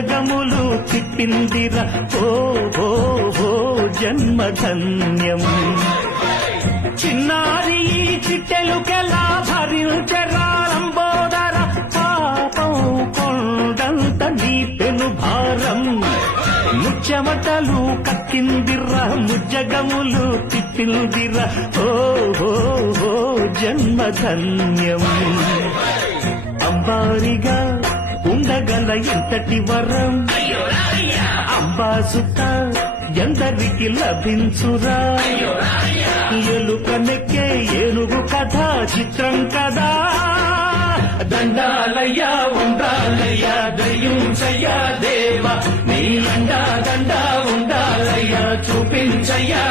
ముజ్జగములు తిప్పిందిర ఓ ఓ ఓ జన్మధన్యం. చిన్నారి ఈ చిట్టెలుకెలా భరించరాలంబోదర పాపం కొండంత నీ పెను భారం. ముచ్చమటలు కక్కిందిర ముజ్జగములు తిప్పిందిర ఓ ఓ ఓ జన్మధన్యం. అంబారిగా ఉండగల ఎంతటి వరం అంబాసుత ఎందరికి లభించురా. ఎలుకనెక్కే ఏనుగు కథ చిత్రం కదా. దండాలయ్యా ఉండాలయ్యా దయ్యుంచయ్యా దేవ నీ అండా దండా ఉండాలయ్యా చూపించయ్యా